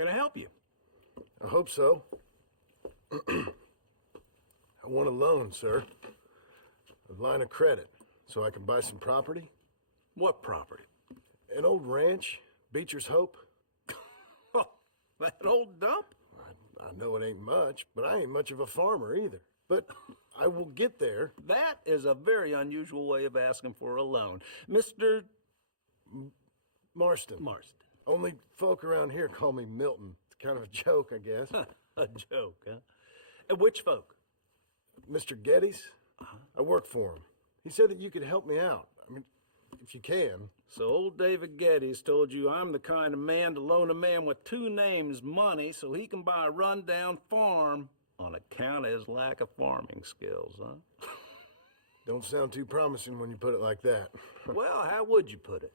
Can I help you? I hope so. I want a loan, sir. A line of credit, so I can buy some property. What property? An old ranch, Beecher's Hope. Oh, that old dump? I know it ain't much, but I ain't much of a farmer either. But I will get there. That is a very unusual way of asking for a loan. Mr. Marston. Marston. Only folk around here call me Milton. It's kind of a joke, I guess. A joke, huh? And which folk? Mr. Geddes? I work for him. He said that you could help me out. I mean, if you can. So old David Geddes told you I'm the kind of man to loan a man with two names money so he can buy a rundown farm on account of his lack of farming skills, huh? Don't sound too promising when you put it like that. Well, how would you put it?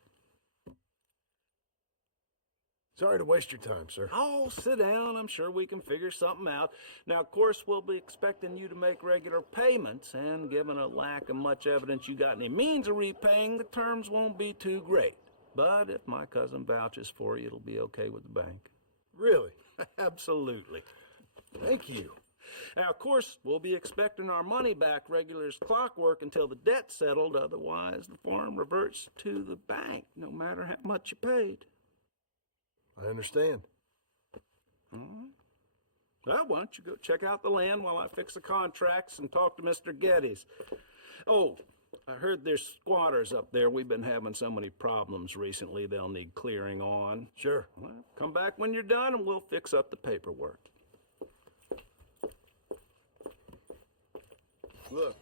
Sorry to waste your time, sir. Oh, sit down. I'm sure we can figure something out. Now, of course, we'll be expecting you to make regular payments, and given a lack of much evidence you got any means of repaying, the terms won't be too great. But if my cousin vouches for you, it'll be okay with the bank. Really? Absolutely. Thank you. Now, of course, we'll be expecting our money back regular as clockwork until the debt's settled. Otherwise, the farm reverts to the bank, no matter how much you paid. I understand. All right. Well, why don't you go check out the land while I fix the contracts and talk to Mr. Geddes. Oh, I heard there's squatters up there. We've been having so many problems recently, they'll need clearing on. Sure. Well, come back when you're done and we'll fix up the paperwork. Look.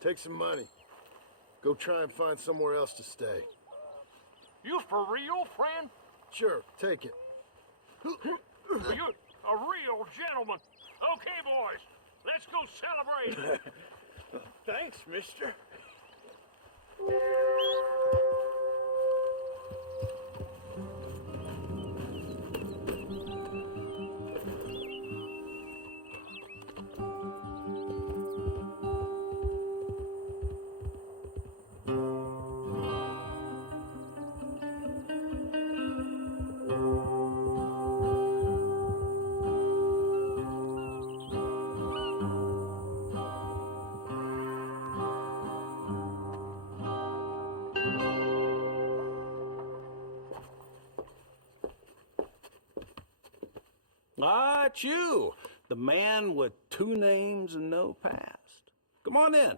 Take some money. Go try and find somewhere else to stay. You for real, friend? Sure, take it. You're a real gentleman. Okay, boys, let's go celebrate. Thanks, mister. Ah, it's you, the man with two names and no past. Come on in.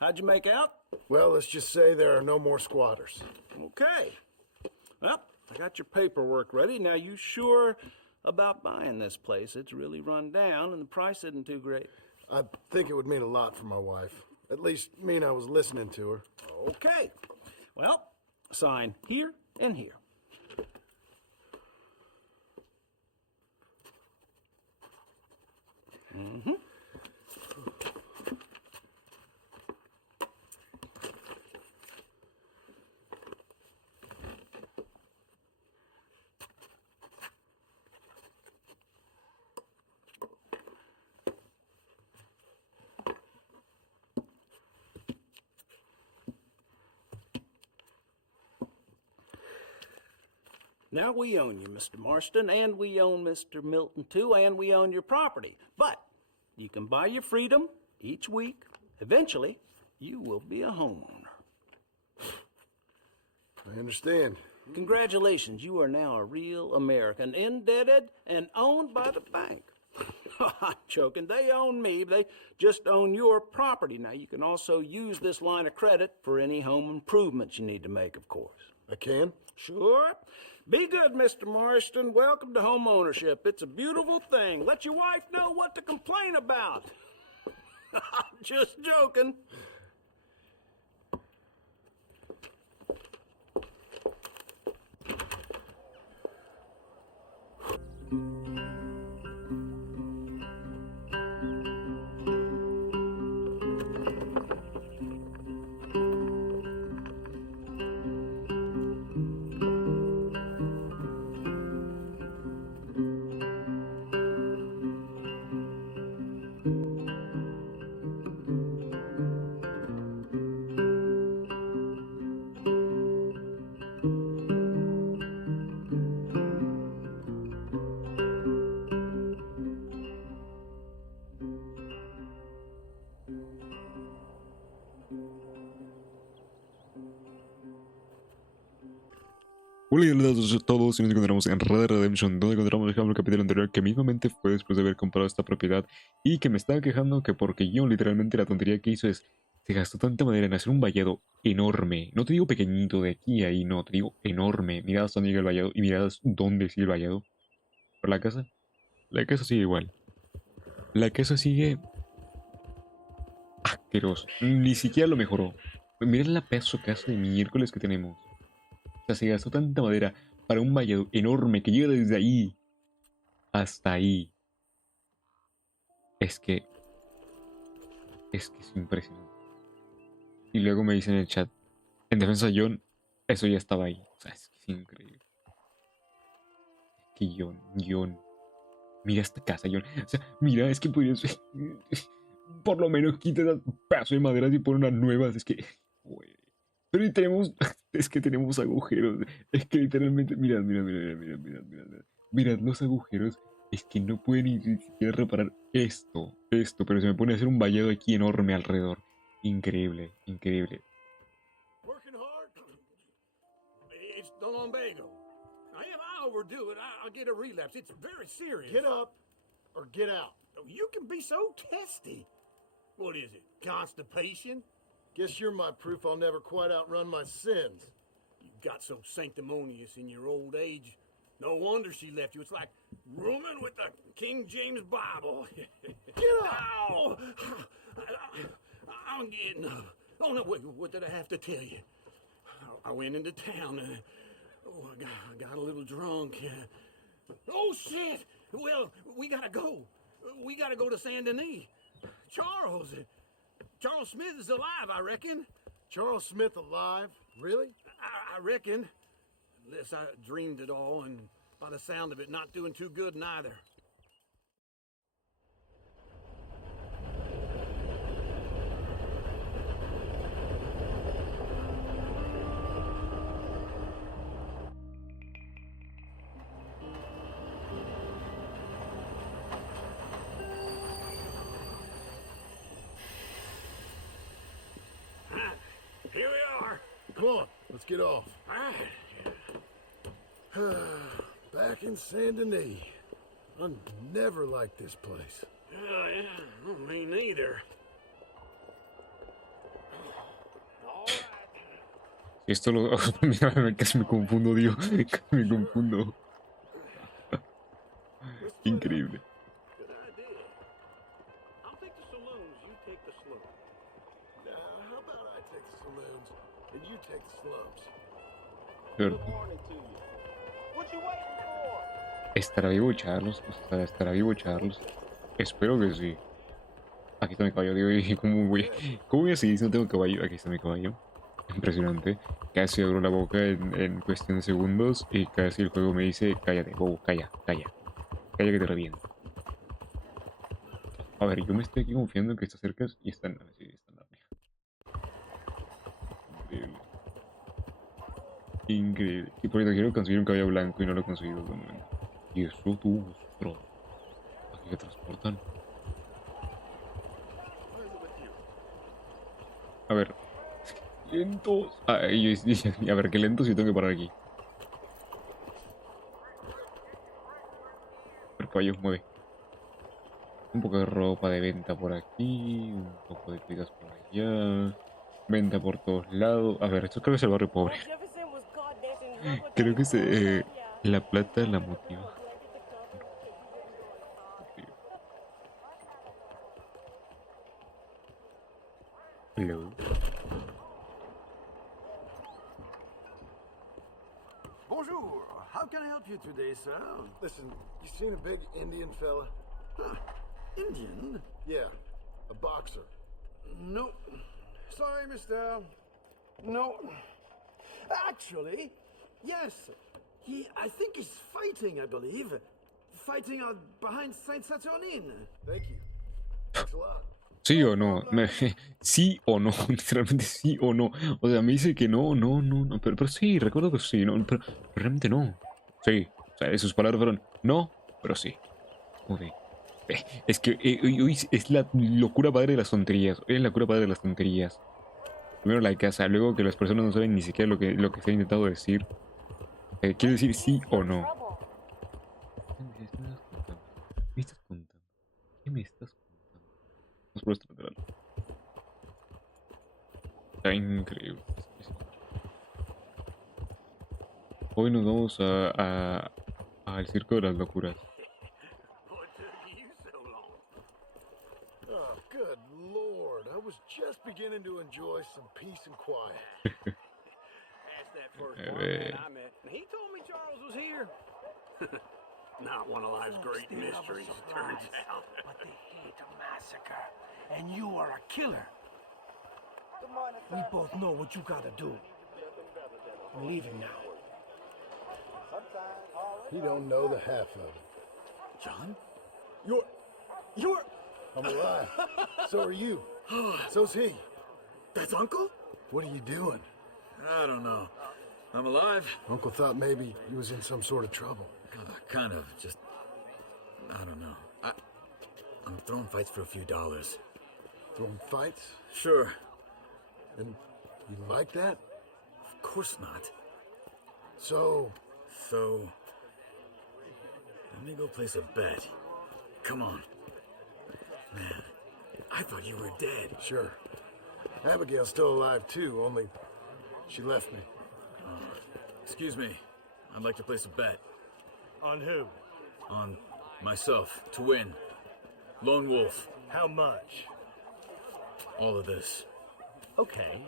How'd you make out? Well, let's just say there are no more squatters. Okay. Well, I got your paperwork ready. Now, you sure about buying this place? It's really run down, and the price isn't too great. I think it would mean a lot for my wife. At least mean I was listening to her. Okay. Well, sign here and here. Mm-hmm. Now we own you, Mr. Marston, and we own Mr. Milton, too, and we own your property. But you can buy your freedom each week. Eventually, you will be a homeowner. I understand. Congratulations, you are now a real American, indebted and owned by the bank. I'm joking. They own me. They just own your property. Now, you can also use this line of credit for any home improvements you need to make, of course. I can? Sure. Be good, Mr. Marston. Welcome to home ownership. It's a beautiful thing. Let your wife know what to complain about. I'm just joking. Hola y a todos, y nos encontramos en Redemtion, donde encontramos el capítulo anterior que mismamente fue después de haber comprado esta propiedad y que me estaba quejando que porque yo literalmente la tontería que hizo es se gastó tanta madera en hacer un vallado enorme. No te digo pequeñito de aquí a ahí, no, te digo enorme. Mirad hasta dónde llega el vallado y mirad dónde sigue el vallado. Pero la casa sigue igual. La casa sigue asquerosa. Ni siquiera lo mejoró. Mirad la pedazo casa de miércoles que tenemos. O sea, se gastó tanta madera para un vallado enorme que llega desde ahí hasta ahí. Es que es impresionante. Y luego me dicen en el chat, en defensa de John, eso ya estaba ahí. O sea, es que es increíble. Es que John, mira esta casa, John. O sea, mira, es que podrías por lo menos quita ese pedazo de madera y pon unas nuevas. Es que, güey. Pero tenemos, es que tenemos agujeros. Es que literalmente, mirad los agujeros. Es que no pueden ni siquiera reparar esto, pero se me pone a hacer un vallado aquí enorme alrededor. Increíble. Working hard? It's the lumbago. If I overdo it, I'll get a relapse. It's very serious. Get up or get out. You can be so testy. What is it, constipation? Guess you're my proof I'll never quite outrun my sins. You got so sanctimonious in your old age. No wonder she left you. It's like rooming with the King James Bible. Get up! Ow! I'm getting up. Oh, no, wait, what did I have to tell you? I went into town. I got a little drunk. Oh, shit! Well, we gotta go. We gotta go to Saint Denis. Charles Smith is alive, I reckon. Charles Smith alive? Really? I reckon. Unless I dreamed it all, and by the sound of it, not doing too good neither. Here we are. Come on, let's get off. Back in Saint Denis. I never liked this place. Yeah, me neither. Esto lo... Mira, casi me confundo, Dios. Casi me confundo. Increíble. Good idea. I'll take the saloons, you take the slums. How about I take the saloons and you take the slums? Pero, ¿estará vivo Charles? ¿Estará vivo Charles? Espero que sí. Aquí está mi caballo, digo, ¿y cómo voy a seguir si no tengo caballo? Aquí está mi caballo. Impresionante. Casi abro la boca en cuestión de segundos y casi el juego me dice, cállate, bobo, calla que te reviento. A ver, yo me estoy aquí confiando en que está cerca y están... Sí, están increíble. Increíble. Y por eso quiero conseguir un caballo blanco y no lo he conseguido de momento. Y eso tú, ostro. Aquí que transportan. A ver. Lentos. A ver, qué lentos yo tengo que parar aquí. El caballo mueve. Un poco de ropa de venta por aquí. Un poco de cosas por allá. Venta por todos lados. A ver, esto creo que es el barrio pobre. Creo que es la plata la motiva. Hello. Bonjour. How can I help you today, sir? Listen, you seen a big Indian fella? Huh. Indian? Yeah, a boxer. No. Sorry, mister. No. Actually, yes. I think he's fighting, I believe. Fighting out behind Saint Saturnin. Thank you. Thanks a lot. ¿Sí o no? Sí o no, literalmente sí o no. O sea, me dice que no, pero sí, recuerdo que sí, no, pero realmente no. Sí, o sea, sus palabras fueron no, pero sí. Joder. Es que hoy es la locura padre de las tonterías. Hoy es la locura padre de las tonterías. Primero la casa, luego que las personas no saben ni siquiera lo que se ha intentado decir. Quiero decir sí o no. ¿Qué me estás contando? ¿Qué me estás contando? No es por esto lateral. Está increíble. Hoy nos vamos al circo de las locuras. What took you so long? Oh, good lord. I was just beginning to enjoy some peace and quiet. Asked that first farmman I met, and he told me Charles was here. Not one of life's great mysteries, turns out. But they hate a massacre, and you are a killer. We both know what you gotta do. I'm leaving now. He don't know the half of it. John? You're... I'm alive. So are you. So's he. That's Uncle? What are you doing? I don't know. I'm alive. Uncle thought maybe he was in some sort of trouble. Kind of. Just... I don't know. I'm throwing fights for a few dollars. Throwing fights? Sure. And you like that? Of course not. So... Let me go place a bet. Come on. Man, I thought you were dead. Sure. Abigail's still alive too, only she left me. Excuse me. I'd like to place a bet. On who? On myself, to win. Lone Wolf. How much? All of this. Okay.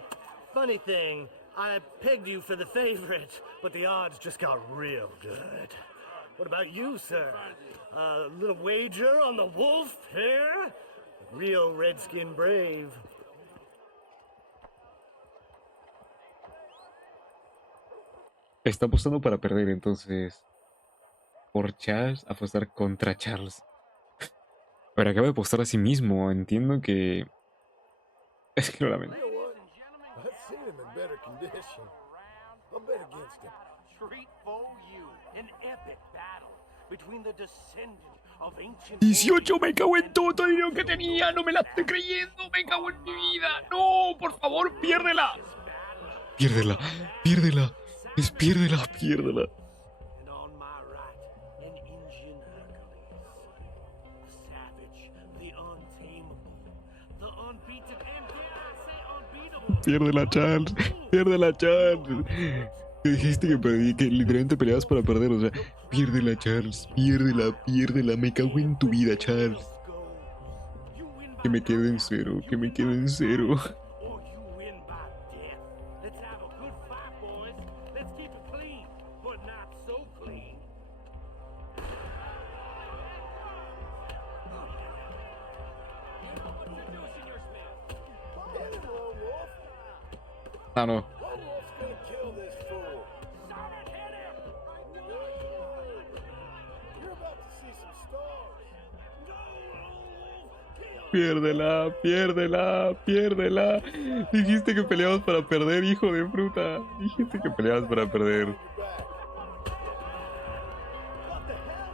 Funny thing, I pegged you for the favorite, but the odds just got real good. What about you, sir? A little wager on the wolf here? Real redskin brave. Está apostando para perder, entonces. Por Charles, apostar contra Charles. Pero acaba de apostar a sí mismo. Entiendo que. Es que lo lamento. You know what? I've seen him in better condition. I'll bet against him. Street foe you, an epic battle between the descendant of ancient 18, me cago en todo el dinero que tenía. No me la estoy creyendo. Me cago en mi vida. No, por favor, piérdela. Piérdela, piérdela. Es piérdela, piérdela. and on my right, an Indian Hercules. The savage, the untamable, the unbeaten, and dare I say unbeatable. Piérdela, Charles. Piérdela, Charles. Que dijiste que perdí, que literalmente peleabas para perder. O sea, piérdela, Charles. Piérdela, piérdela. Me cago en tu vida, Charles. Que me quede en cero, que me quede en cero. Or you win by death. Let's have a good fight, boys. Let's keep it clean, but not so clean. Get him, Lone Wolf. Ah, no. Lone Wolf's gonna kill this fool. You're about to see some stars. Piérdela, piérdela, piérdela. Dijiste que peleabas para perder, hijo de fruta. Dijiste que peleabas para perder. You're back. What the hell?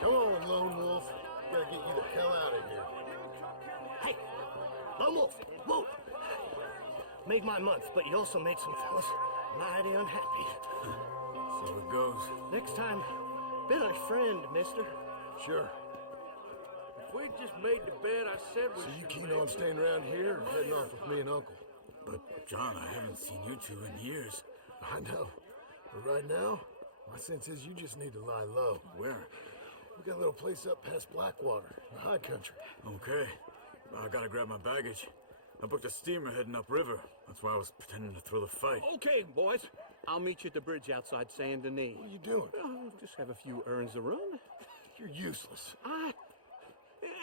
Come on, Lone Wolf. Gotta get you the hell out of here. Hey, Lone Wolf, whoa! Made my month, but you also made some fellas mighty unhappy. So it goes. Next time, be my friend, mister. Sure. If we just made the bet I said we So you should keen make. on staying around here or heading off with me and Uncle? But, John, I haven't seen you two in years. I know. But right now, my sense is you just need to lie low. Where? We got a little place up past Blackwater, in the high country. Okay. I gotta grab my baggage. I booked a steamer heading upriver. That's why I was pretending to throw the fight. Okay, boys. I'll meet you at the bridge outside Saint Denis. What are you doing? Oh, just have a few errands to run. You're useless. I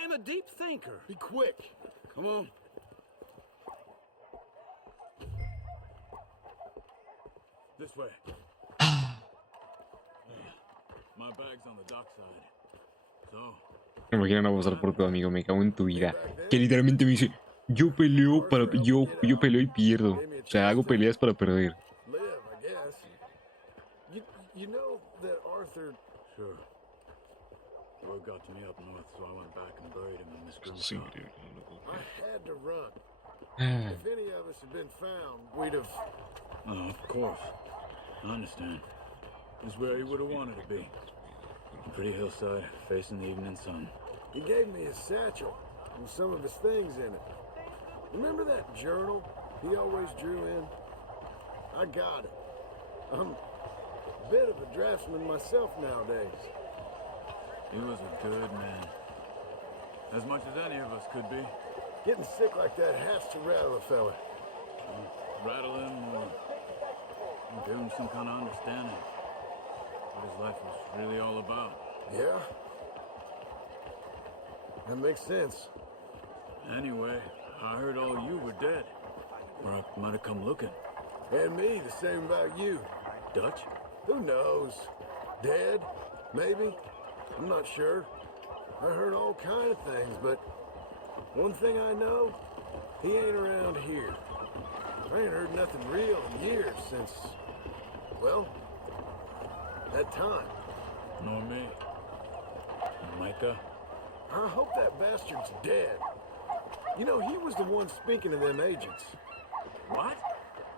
am a deep thinker. Be quick. Come on. This way. My bag's on the dockside. So, Me imaginan abusar por tu amigo, me cago en tu vida. Que literalmente me dice, yo peleo para yo peleo y pierdo. O sea, hago peleas para perder. Live, I guess. You know that Arthur... sure. Word got to me up north, so I went back and buried him in this Eso group es shop. increíble, no lo puedo I creer. had to run. If any of us had been found, we'd have... Oh, of course. I understand. It's where he would have wanted to be. A pretty hillside, facing the evening sun. He gave me his satchel with some of his things in it. Remember that journal he always drew in? I got it. I'm a bit of a draftsman myself nowadays. He was a good man. As much as any of us could be. Getting sick like that has to rattle a fella. Rattle him or give him some kind of understanding. What his life was really all about. Yeah? That makes sense. Anyway, I heard all you were dead. Or I might have come looking. And me, the same about you. Dutch? Who knows? Dead? Maybe? I'm not sure. I heard all kind of things, but one thing I know, he ain't around here. I ain't heard nothing real in years since, well, that time. Nor me. Micah? I hope that bastard's dead. You know, he was the one speaking to them agents. What?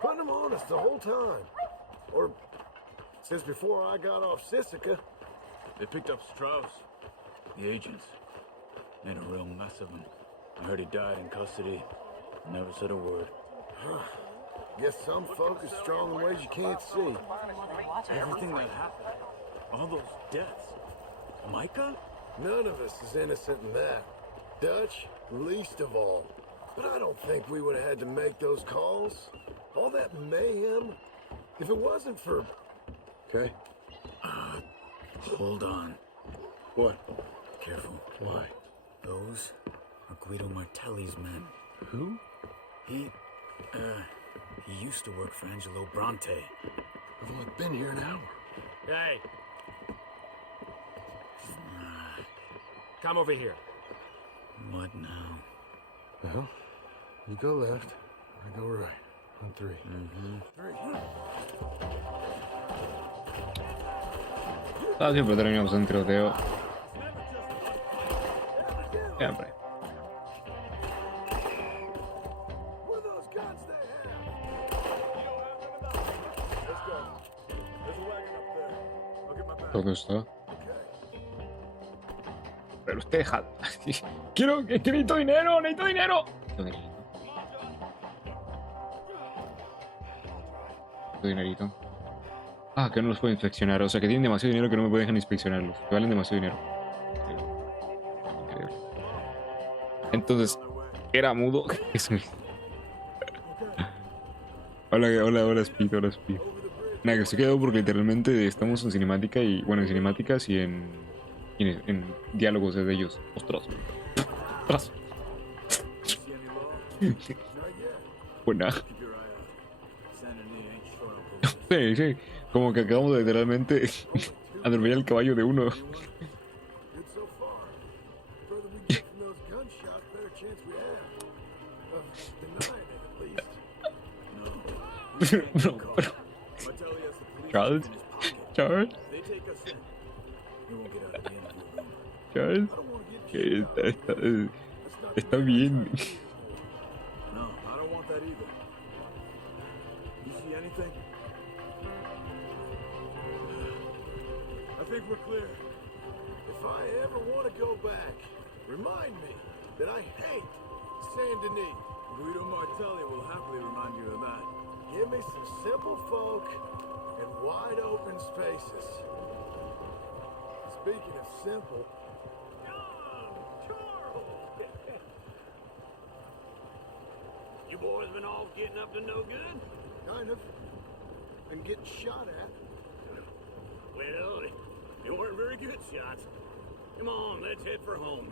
Putting them on us the whole time. Or since before I got off Sisika. They picked up Strauss. The agents. Made a real mess of him. I heard he died in custody. Never said a word. Guess some folk are strong in ways you can't see. Everything that happened. All those deaths. Micah? None of us is innocent in that. Dutch, least of all. But I don't think we would have had to make those calls. All that mayhem. If it wasn't for... Okay. Hold on. What? Careful. Why? Those are Guido Martelli's men. Who? He used to work for Angelo Bronte. I've only been here an hour. Hey. Come over here. What now? Well, you go left, I go right. On three. Ah, siempre terminamos en tiroteo. Siempre. What are those guns they have? Let's go. There's a wagon up there. I'll get my back. Todo está. Okay. Pero usted deja. Quiero que necesito dinero, necesito dinero. Necesito dinerito. Ah, que no los puedo inspeccionar. O sea, que tienen demasiado dinero que no me pueden dejar inspeccionarlos. Que valen demasiado dinero. Increíble. Entonces, era mudo. Hola, Speed, hola, Speed. Nada, que se quedó porque literalmente estamos en cinemática y, bueno, en cinemáticas y en diálogos de ellos. Ostras. Ostras. Buena. Sí, sí. Como que acabamos de literalmente atropellar el caballo de uno. Good so far. Further we get from those gunshots, better chance we have of denying it, at least. No, pero... Charles. Charles. They take us in. We won't get out of the interview room. Charles. I don't want to get Está bien. No, I don't want that either. You see anything? I think we're clear. If I ever want to go back, remind me that I hate Saint Denis. Guido Martelli will happily remind you of that. Give me some simple folk and wide open spaces. Speaking of simple, You boys been all getting up to no good? kind of, and getting shot at. Well, they weren't very good shots. Come on, let's head for home.